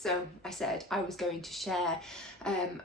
So I said I was going to share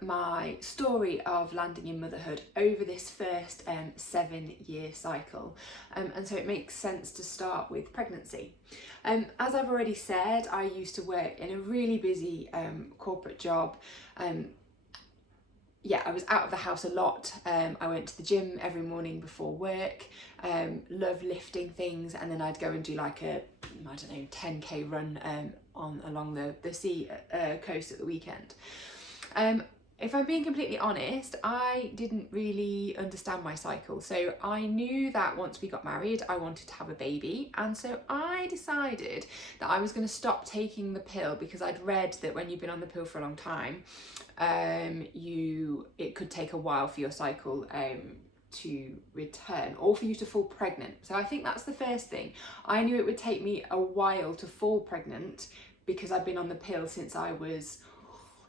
my story of landing in motherhood over this first 7-year cycle. And so it makes sense to start with pregnancy. As I've already said, I used to work in a really busy corporate job. I was out of the house a lot. I went to the gym every morning before work, loved lifting things, and then I'd go and do like a, 10k run along the sea coast at the weekend. If I'm being completely honest, I didn't really understand my cycle. So I knew that once we got married, I wanted to have a baby. And so I decided that I was going to stop taking the pill, because I'd read that when you've been on the pill for a long time, it could take a while for your cycle to return, or for you to fall pregnant. So I think that's the first thing. I knew it would take me a while to fall pregnant because I'd been on the pill since I was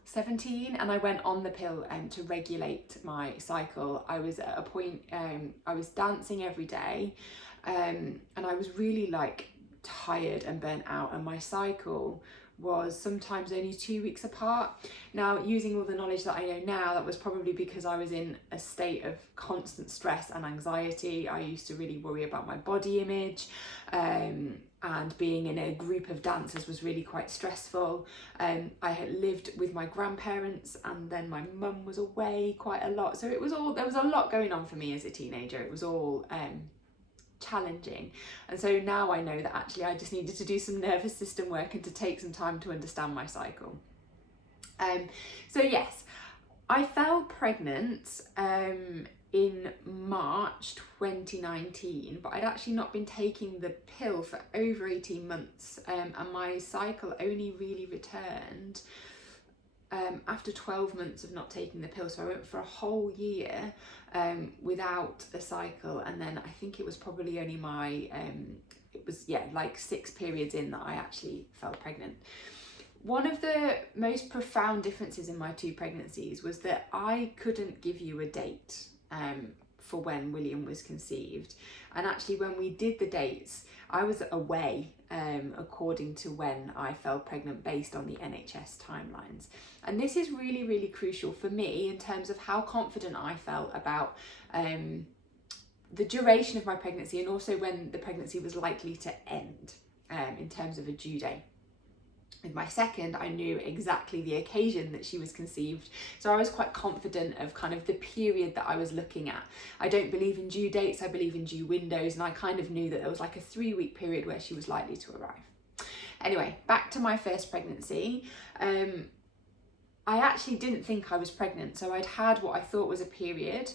17, and I went on the pill to regulate my cycle. I was at a point, I was dancing every day, and I was really like tired and burnt out, and my cycle was sometimes only 2 weeks apart. Now, using all the knowledge that I know now, that was probably because I was in a state of constant stress and anxiety. I used to really worry about my body image, and being in a group of dancers was really quite stressful. I had lived with my grandparents, and then my mum was away quite a lot, so there was a lot going on for me as a teenager. It was all challenging, and so now I know that actually I just needed to do some nervous system work and to take some time to understand my cycle. So yes, I fell pregnant in March 2019, but I'd actually not been taking the pill for over 18 months, and my cycle only really returned after 12 months of not taking the pill. So I went for a whole year without a cycle, and then I think it was probably only like 6 periods in that I actually fell pregnant. One of the most profound differences in my 2 pregnancies was that I couldn't give you a date for when William was conceived, and actually when we did the dates, I was away according to when I fell pregnant based on the NHS timelines. And this is really, really crucial for me in terms of how confident I felt about the duration of my pregnancy, and also when the pregnancy was likely to end in terms of a due date. With my second, I knew exactly the occasion that she was conceived, so I was quite confident of kind of the period that I was looking at. I don't believe in due dates, I believe in due windows, and I kind of knew that there was like a 3-week period where she was likely to arrive. Anyway, back to my first pregnancy. I actually didn't think I was pregnant, so I'd had what I thought was a period,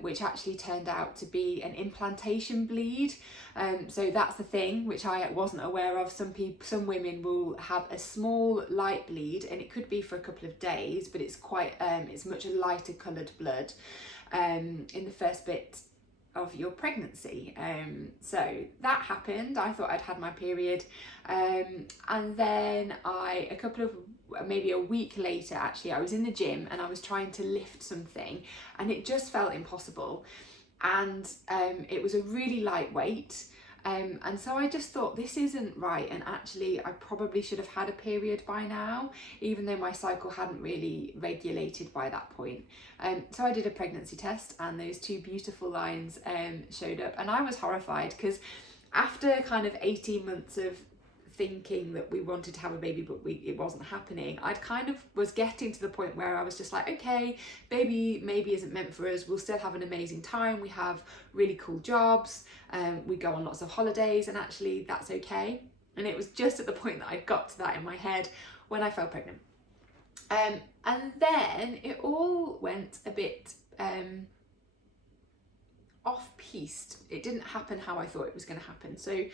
which actually turned out to be an implantation bleed. So that's the thing which I wasn't aware of. Some women will have a small light bleed, and it could be for a couple of days, but it's quite it's much lighter coloured blood in the first bit of your pregnancy. So that happened. I thought I'd had my period, and then maybe a week later, actually, I was in the gym and I was trying to lift something, and it just felt impossible, and it was a really lightweight, and so I just thought, this isn't right, and actually I probably should have had a period by now, even though my cycle hadn't really regulated by that point. So I did a pregnancy test, and those 2 beautiful lines showed up, and I was horrified, because after kind of 18 months of thinking that we wanted to have a baby but it wasn't happening, I'd kind of was getting to the point where I was just like, okay, baby maybe isn't meant for us, we'll still have an amazing time, we have really cool jobs, we go on lots of holidays, and actually that's okay. And it was just at the point that I got to that in my head when I fell pregnant, and then it all went a bit off-piste. It didn't happen how I thought it was going to happen. So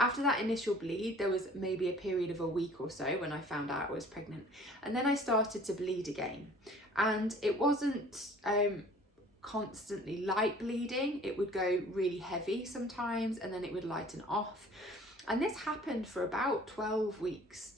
after that initial bleed, there was maybe a period of a week or so when I found out I was pregnant, and then I started to bleed again, and it wasn't constantly light bleeding. It would go really heavy sometimes, and then it would lighten off, and this happened for about 12 weeks.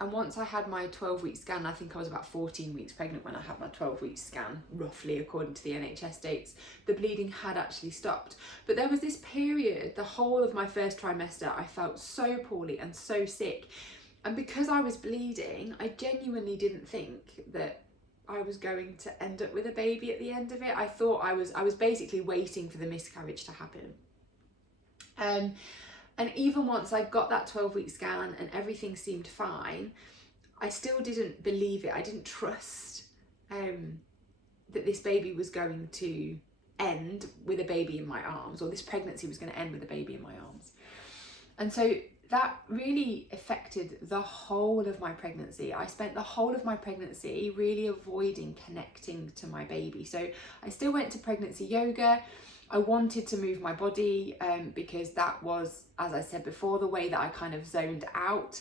And once I had my 12-week scan, I think I was about 14 weeks pregnant when I had my 12-week scan, roughly according to the NHS dates, the bleeding had actually stopped. But there was this period, the whole of my first trimester, I felt so poorly and so sick. And because I was bleeding, I genuinely didn't think that I was going to end up with a baby at the end of it. I thought I was basically waiting for the miscarriage to happen. And even once I got that 12-week scan and everything seemed fine, I still didn't believe it. I didn't trust that this baby was going to end with a baby in my arms, or this pregnancy was going to end with a baby in my arms. And so that really affected the whole of my pregnancy. I spent the whole of my pregnancy really avoiding connecting to my baby. So I still went to pregnancy yoga. I wanted to move my body because that was, as I said before, the way that I kind of zoned out.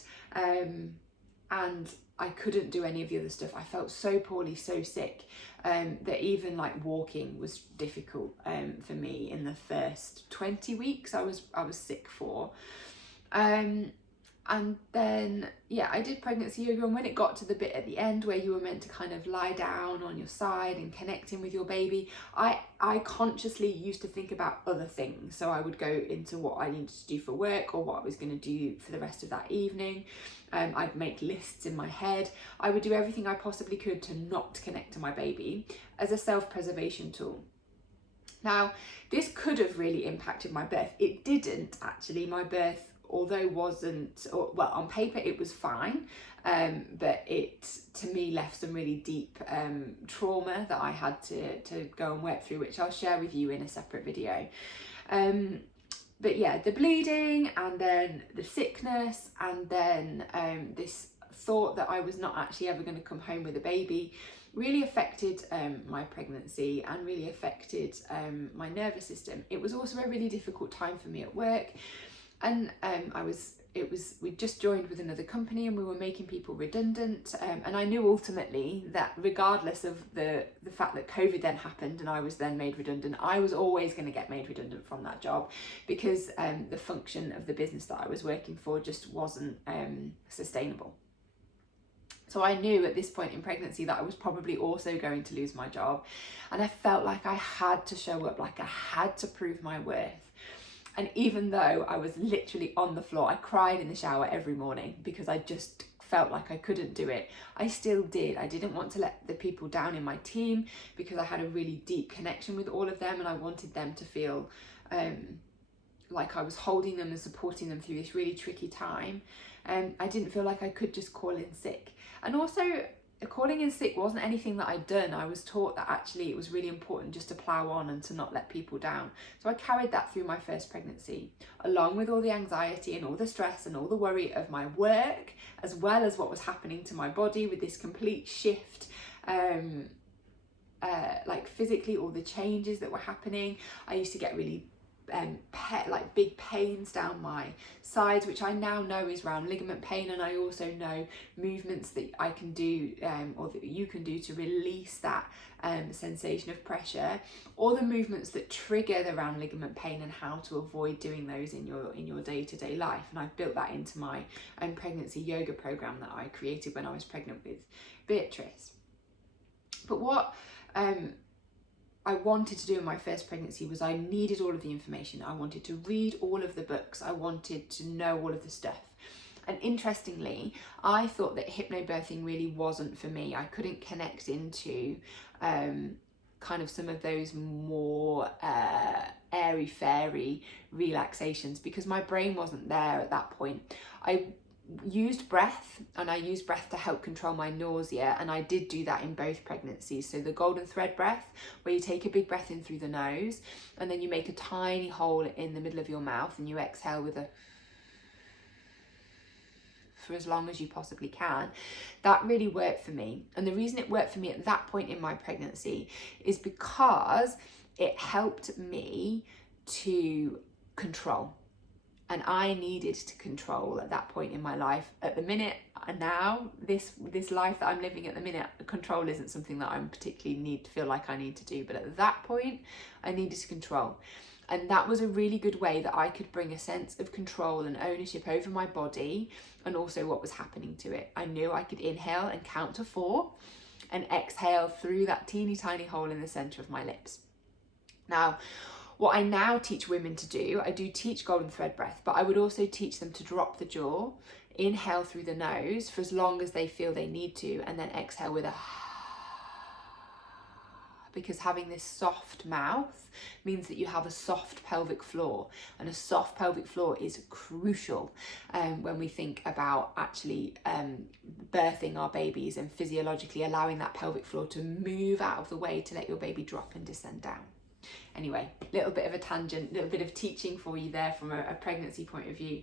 And I couldn't do any of the other stuff. I felt so poorly, so sick, that even like walking was difficult for me in the first 20 weeks I was sick for. And then, yeah, I did pregnancy yoga, and when it got to the bit at the end where you were meant to kind of lie down on your side and connecting with your baby, I consciously used to think about other things. So I would go into what I needed to do for work or what I was going to do for the rest of that evening. I'd make lists in my head. I would do everything I possibly could to not connect to my baby as a self-preservation tool. Now, this could have really impacted my birth. It didn't actually. My birth, although well, on paper it was fine, but it to me left some really deep trauma that I had to go and work through, which I'll share with you in a separate video. But yeah, the bleeding, and then the sickness, and then this thought that I was not actually ever going to come home with a baby really affected my pregnancy and really affected my nervous system. It was also a really difficult time for me at work. And we'd just joined with another company, and we were making people redundant. And I knew ultimately that regardless of the fact that COVID then happened and I was then made redundant, I was always going to get made redundant from that job, because the function of the business that I was working for just wasn't sustainable. So I knew at this point in pregnancy that I was probably also going to lose my job. And I felt like I had to show up, like I had to prove my worth. And even though I was literally on the floor, I cried in the shower every morning because I just felt like I couldn't do it. I still did. I didn't want to let the people down in my team because I had a really deep connection with all of them, and I wanted them to feel like I was holding them and supporting them through this really tricky time. I didn't feel like I could just call in sick. And also, calling in sick wasn't anything that I'd done. I was taught that actually it was really important just to plough on and to not let people down. So I carried that through my first pregnancy, along with all the anxiety and all the stress and all the worry of my work, as well as what was happening to my body with this complete shift, like physically, all the changes that were happening. I used to get really big pains down my sides, which I now know is round ligament pain, and I also know movements that I can do or that you can do to release that sensation of pressure, or the movements that trigger the round ligament pain and how to avoid doing those in your day-to-day life. And I've built that into my pregnancy yoga program that I created when I was pregnant with Beatrice. But what I wanted to do in my first pregnancy was I needed all of the information. I wanted to read all of the books. I wanted to know all of the stuff. And interestingly, I thought that hypnobirthing really wasn't for me. I couldn't connect into kind of some of those more airy-fairy relaxations because my brain wasn't there at that point. I used breath, and I used breath to help control my nausea, and I did do that in both pregnancies. So the golden thread breath, where you take a big breath in through the nose and then you make a tiny hole in the middle of your mouth and you exhale with a for as long as you possibly can. That really worked for me. And the reason it worked for me at that point in my pregnancy is because it helped me to control. And I needed to control at that point in my life. At the minute, and now, this life that I'm living at the minute, control isn't something that I particularly feel like I need to do. But at that point, I needed to control. And that was a really good way that I could bring a sense of control and ownership over my body and also what was happening to it. I knew I could inhale and count to 4 and exhale through that teeny tiny hole in the center of my lips. Now, What I now teach women to do, I do teach golden thread breath, but I would also teach them to drop the jaw, inhale through the nose for as long as they feel they need to, and then exhale with a because having this soft mouth means that you have a soft pelvic floor, and a soft pelvic floor is crucial when we think about actually birthing our babies and physiologically allowing that pelvic floor to move out of the way to let your baby drop and descend down. Anyway, little bit of a tangent, little bit of teaching for you there from a pregnancy point of view.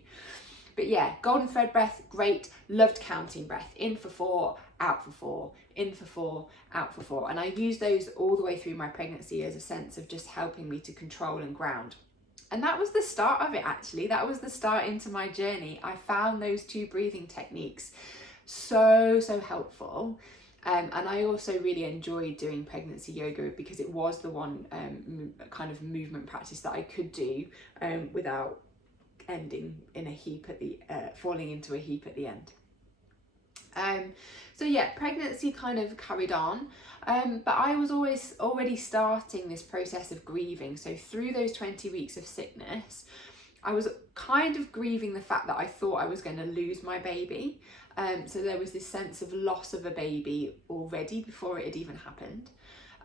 But yeah, golden thread breath, great. Loved counting breath. In for 4, out for 4, in for 4, out for 4. And I use those all the way through my pregnancy as a sense of just helping me to control and ground. And that was the start of it, actually. That was the start into my journey. I found those 2 breathing techniques so helpful. And I also really enjoyed doing pregnancy yoga because it was the one kind of movement practice that I could do without ending in a heap at the falling into a heap at the end. So yeah, pregnancy kind of carried on, but I was always already starting this process of grieving. So through those 20 weeks of sickness, I was kind of grieving the fact that I thought I was going to lose my baby. So there was this sense of loss of a baby already before it had even happened.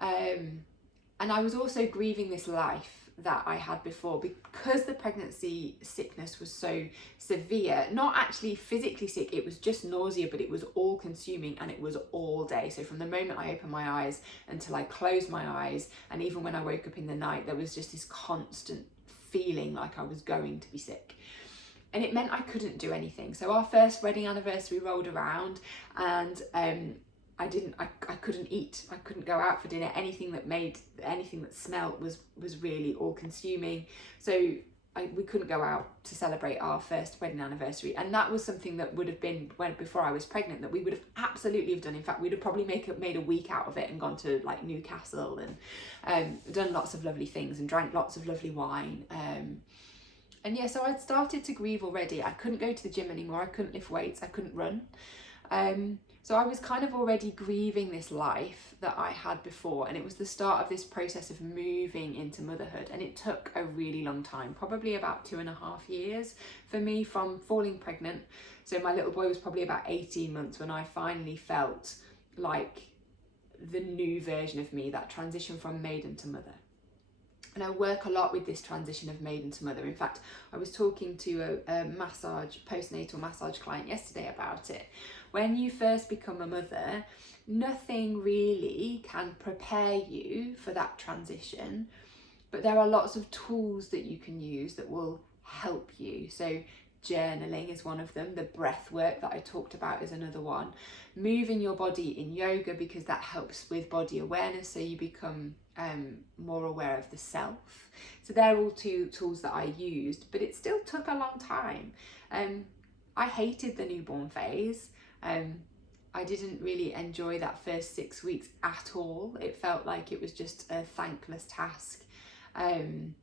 And I was also grieving this life that I had before, because the pregnancy sickness was so severe. Not actually physically sick, it was just nausea, but it was all consuming and it was all day. So from the moment I opened my eyes until I closed my eyes, and even when I woke up in the night, there was just this constant feeling like I was going to be sick. And it meant I couldn't do anything. So our first wedding anniversary rolled around, and I couldn't eat. I couldn't go out for dinner. Anything that smelled was really all consuming. So we couldn't go out to celebrate our first wedding anniversary. And that was something that would have been before I was pregnant, that we would have absolutely have done. In fact, we'd have probably made a week out of it and gone to like Newcastle and done lots of lovely things and drank lots of lovely wine. And yeah, so I'd started to grieve already. I couldn't go to the gym anymore. I couldn't lift weights. I couldn't run. So I was kind of already grieving this life that I had before, and it was the start of this process of moving into motherhood. And it took a really long time, probably about 2.5 years for me from falling pregnant. So my little boy was probably about 18 months when I finally felt like the new version of me, that transition from maiden to mother. And I work a lot with this transition of maiden to mother. In fact, I was talking to a postnatal massage client yesterday about it. When you first become a mother, nothing really can prepare you for that transition, but there are lots of tools that you can use that will help you. So journaling is one of them. The breath work that I talked about is another one. Moving your body in yoga, because that helps with body awareness, so you become more aware of the self. So they're all 2 tools that I used, but it still took a long time. I hated the newborn phase. I didn't really enjoy that first 6 weeks at all. It felt like it was just a thankless task. And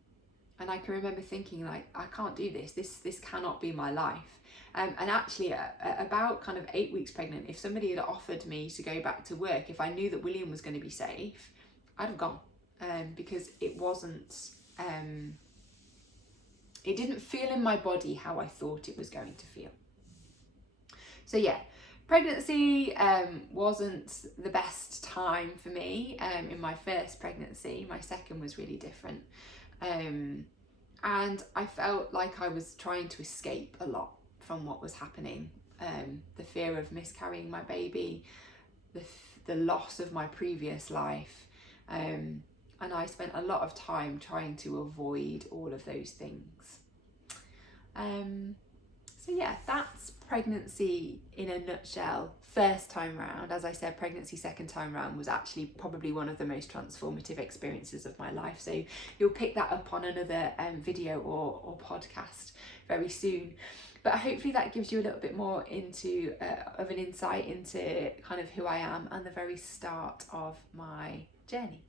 I can remember thinking, like, I can't do this. This cannot be my life. And actually, about kind of 8 weeks pregnant, if somebody had offered me to go back to work, if I knew that William was going to be safe, I'd have gone. Because it wasn't, it didn't feel in my body how I thought it was going to feel. So yeah, pregnancy wasn't the best time for me in my first pregnancy. My second was really different. And I felt like I was trying to escape a lot from what was happening. The fear of miscarrying my baby, the loss of my previous life. And I spent a lot of time trying to avoid all of those things. So yeah, that's pregnancy in a nutshell. First time round, as I said, pregnancy second time round was actually probably one of the most transformative experiences of my life. So you'll pick that up on another video or podcast very soon. But hopefully that gives you a little bit more of an insight into kind of who I am and the very start of my journey.